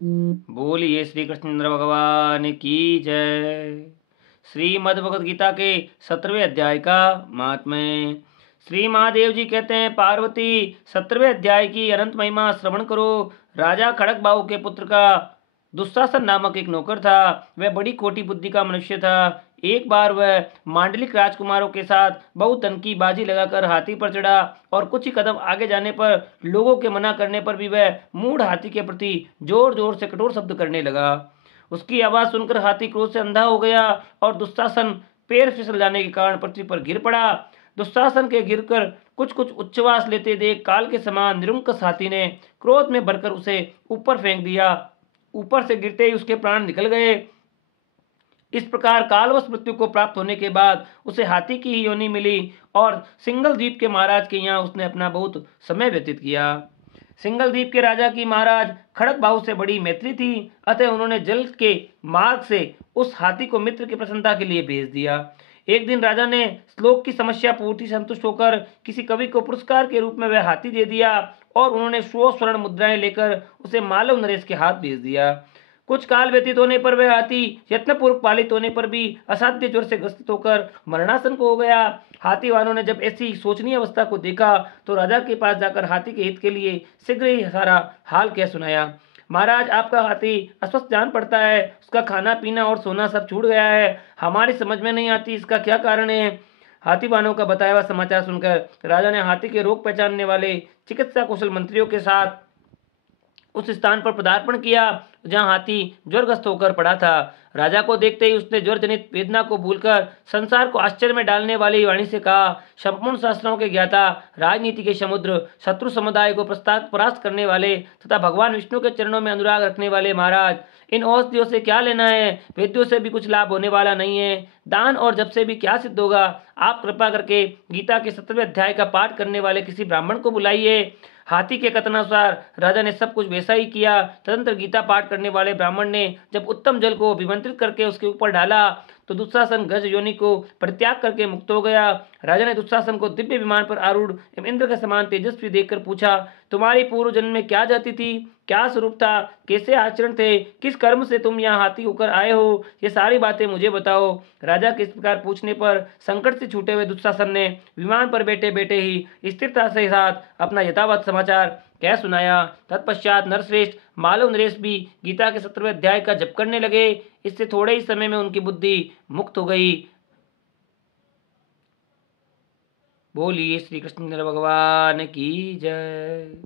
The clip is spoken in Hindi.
बोलिए श्री कृष्णचंद्र भगवान की जय। श्रीमद् भगवद गीता के 17वें अध्याय का महात्म्य। श्री महादेव जी कहते हैं, पार्वती 17वें अध्याय की अनंत महिमा श्रवण करो। राजा खड़ग बाहु के पुत्र का दुशासन नामक एक नौकर था। वह बड़ी खोटी बुद्धि का मनुष्य था। एक बार वह मांडलिक राजकुमारों के साथ बहुत धन की बाजी लगाकर हाथी पर चढ़ा और कुछ ही कदम आगे जाने पर लोगों के मना करने पर भी वह मूढ़ हाथी के प्रति जोर जोर से कठोर शब्द करने लगा। उसकी आवाज सुनकर हाथी क्रोध से अंधा हो गया और दुशासन पैर फिसल जाने के कारण पृथ्वी पर गिर पड़ा। दुशासन के गिरकर कुछ कुछ उच्छ्वास लेते देख काल के समान निरुंकुश हाथी ने क्रोध में भरकर उसे ऊपर फेंक दिया। ऊपर से गिरते ही उसके प्राण निकल गए। इस प्रकार कालवश मृत्यु को प्राप्त होने के बाद उसे हाथी की ही योनि मिली और सिंगल द्वीप के महाराज के यहाँ उसने अपना बहुत समय व्यतीत किया। सिंगल द्वीप के राजा की महाराज खड़ग बाहु से बड़ी मैत्री थी, अतः उन्होंने जल के मार्ग से उस हाथी को मित्र की प्रसन्नता के लिए भेज दिया। एक दिन राजा ने श्लोक की समस्या पूर्ति संतुष्ट होकर किसी कवि को पुरस्कार के रूप में वह हाथी दे दिया और उन्होंने 100 स्वर्ण मुद्राएं लेकर उसे मालव नरेश के हाथ भेज दिया। कुछ काल व्यतीत होने पर वह हाथी यत्नपूर्वक पालित होने पर भी असाध्य ज्वर से ग्रसित होकर मरणासन को हो गया। हाथी वालों ने जब ऐसी शोचनीय अवस्था को देखा तो राजा के पास जाकर हाथी के हित के लिए शीघ्र ही सारा हाल कह सुनाया। महाराज, आपका हाथी अस्वस्थ जान पड़ता है, उसका खाना पीना और सोना सब छूट गया है। हमारी समझ में नहीं आती इसका क्या कारण है। हाथी वालों का बताया हुआ समाचार सुनकर राजा ने हाथी के रोग पहचानने वाले चिकित्सा कुशल मंत्रियों के साथ उस स्थान पर पदार्पण किया जहां हाथी ज्वरग्रस्त होकर पड़ा था। राजा को देखते ही उसने ज्वर जनित वेदना को भूलकर संसार को आश्चर्य में डालने वाली वाणी से कहा, संपूर्ण शास्त्रों के ज्ञाता, राजनीति के समुद्र, शत्रु समुदाय को परास्त करने वाले तथा भगवान विष्णु के चरणों में अनुराग रखने वाले महाराज, इन औषधियों से क्या लेना है। वेद्यों से भी कुछ लाभ होने वाला नहीं है, दान और जप से भी क्या सिद्ध होगा। आप कृपा करके गीता के 17वें अध्याय का पाठ करने वाले किसी ब्राह्मण को बुलाइए। हाथी के कथनानुसार राजा ने सब कुछ वैसा ही किया। तदंतर गीता पाठ करने वाले ब्राह्मण ने जब उत्तम जल को अभिमंत्रित करके उसके ऊपर डाला तो दुशासन गज योनि को परित्याग करके मुक्त हो गया। राजा ने दुशासन को दिव्य विमान पर आरूढ़ एवं इंद्र के समान तेजस्वी देखकर पूछा, तुम्हारी पूर्व जन्म में क्या जाति थी, क्या स्वरूप था, कैसे आचरण थे, किस कर्म से तुम यहाँ हाथी होकर आए हो, ये सारी बातें मुझे बताओ। राजा के इस प्रकार पूछने पर संकट से छूटे हुए दुशासन ने विमान पर बैठे बैठे ही स्थिरता से साथ अपना यथावत समाचार कह सुनाया। तत्पश्चात नरश्रेष्ठ मालव नरेश भी गीता के 17वें अध्याय का जप करने लगे। इससे थोड़े ही समय में उनकी बुद्धि मुक्त हो गई। बोलिए श्री कृष्ण भगवान की जय।